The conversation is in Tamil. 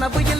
Ana, voy a